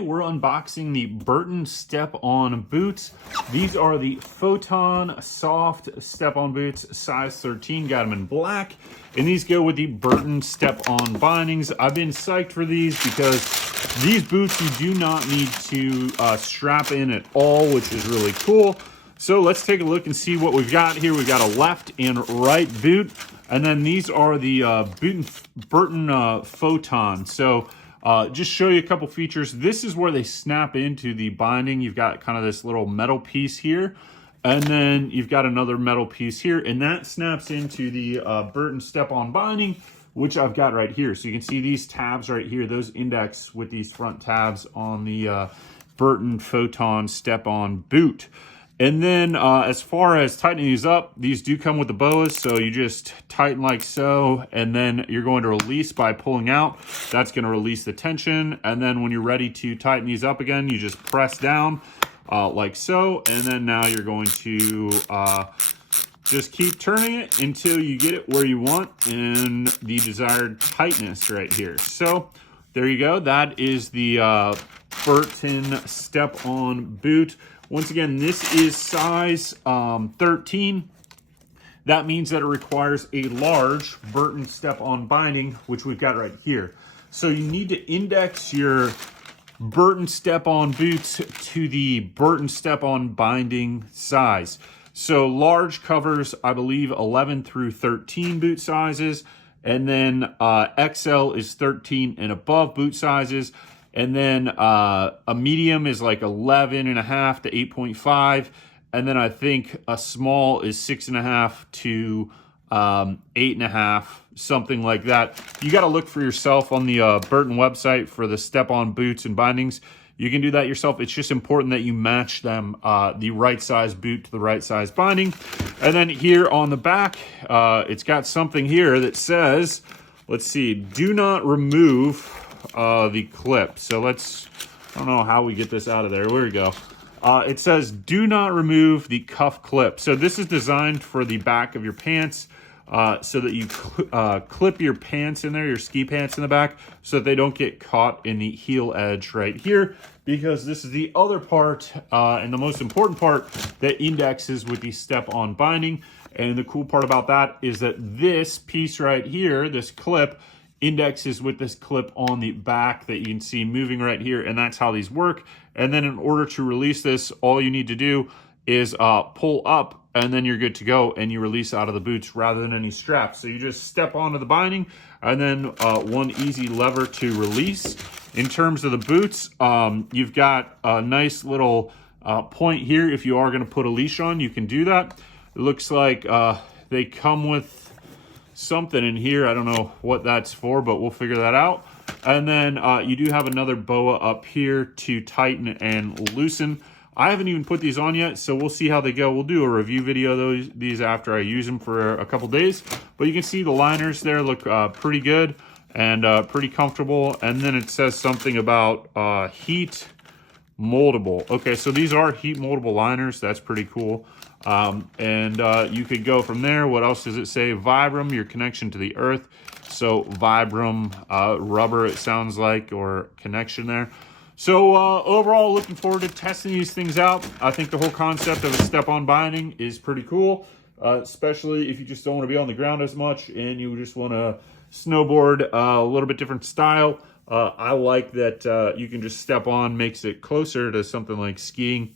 We're unboxing the Burton Step On Boots. These are the Photon soft Step On Boots, size 13. Got them in black. And these go with the Burton Step On Bindings. I've been psyched for these because these boots you do not need to strap in at all, which is really cool. So let's take a look and see what we've got here. We've got a left and right boot. And then these are the Burton Photon. So just show you a couple features. This is where they snap into the binding. You've got kind of this little metal piece here, and then you've got another metal piece here, and that snaps into the Burton Step On binding, which I've got right here. So you can see these tabs right here, those index with these front tabs on the Burton Photon Step On boot. And then as far as tightening these up, these do come with the boas, so you just tighten like so, and then you're going to release by pulling out. That's going to release the tension, and then when you're ready to tighten these up again, you just press down like so, and then now you're going to just keep turning it until you get it where you want in the desired tightness right here. So there you go. That is the Burton Step On boot. Once again, this is size 13. That means that it requires a large Burton Step On binding, which we've got right here. So you need to index your Burton Step On boots to the Burton Step On binding size. So large covers, I believe, 11 through 13 boot sizes. And then XL is 13 and above boot sizes. And then a medium is like 11.5 to 8.5. And then I think a small is 6.5 to 8.5, something like that. You got to look for yourself on the Burton website for the Step On boots and bindings. You can do that yourself. It's just important that you match them, the right size boot to the right size binding. And then here on the back, it's got something here that says, let's see, do not remove the clip. So I don't know how we get this out of there. There we go. It says, do not remove the cuff clip. So this is designed for the back of your pants, so that you clip your pants in there, your ski pants in the back, so that they don't get caught in the heel edge right here, because this is the other part, and the most important part, that indexes with the Step On binding. And the cool part about that is that this piece right here, this clip, indexes with this clip on the back that you can see moving right here, and that's how these work. And then in order to release this, all you need to do is pull up, and then you're good to go, and you release out of the boots rather than any straps. So you just step onto the binding, and then one easy lever to release. In terms of the boots, you've got a nice little point here. If you are going to put a leash on, you can do that. It looks like they come with something in here. I don't know what that's for, but we'll figure that out. And then you do have another boa up here to tighten and loosen. I haven't even put these on yet, so we'll see how they go. We'll do a review video of these after I use them for a couple days. But you can see the liners there look pretty good and pretty comfortable. And then it says something about heat moldable. Okay, so these are heat moldable liners. That's pretty cool. And you could go from there. What else does it say? Vibram, your connection to the earth. So Vibram rubber, it sounds like, or connection there. So overall, looking forward to testing these things out. I think the whole concept of a Step On binding is pretty cool, especially if you just don't want to be on the ground as much and you just want to snowboard a little bit different style. I like that you can just step on, makes it closer to something like skiing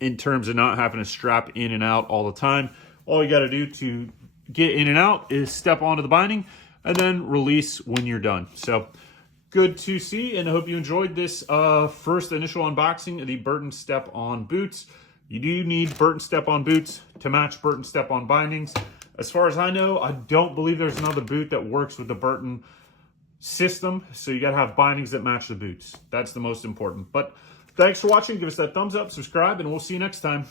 in terms of not having to strap in and out all the time. All you got to do to get in and out is step onto the binding and then release when you're done. So good to see, and I hope you enjoyed this first initial unboxing of the Burton Step On boots. You do need Burton Step On boots to match Burton Step On bindings. As far as I know, I don't believe there's another boot that works with the Burton system, so you got to have bindings that match the boots. That's the most important. But thanks for watching. Give us that thumbs up, subscribe, and we'll see you next time.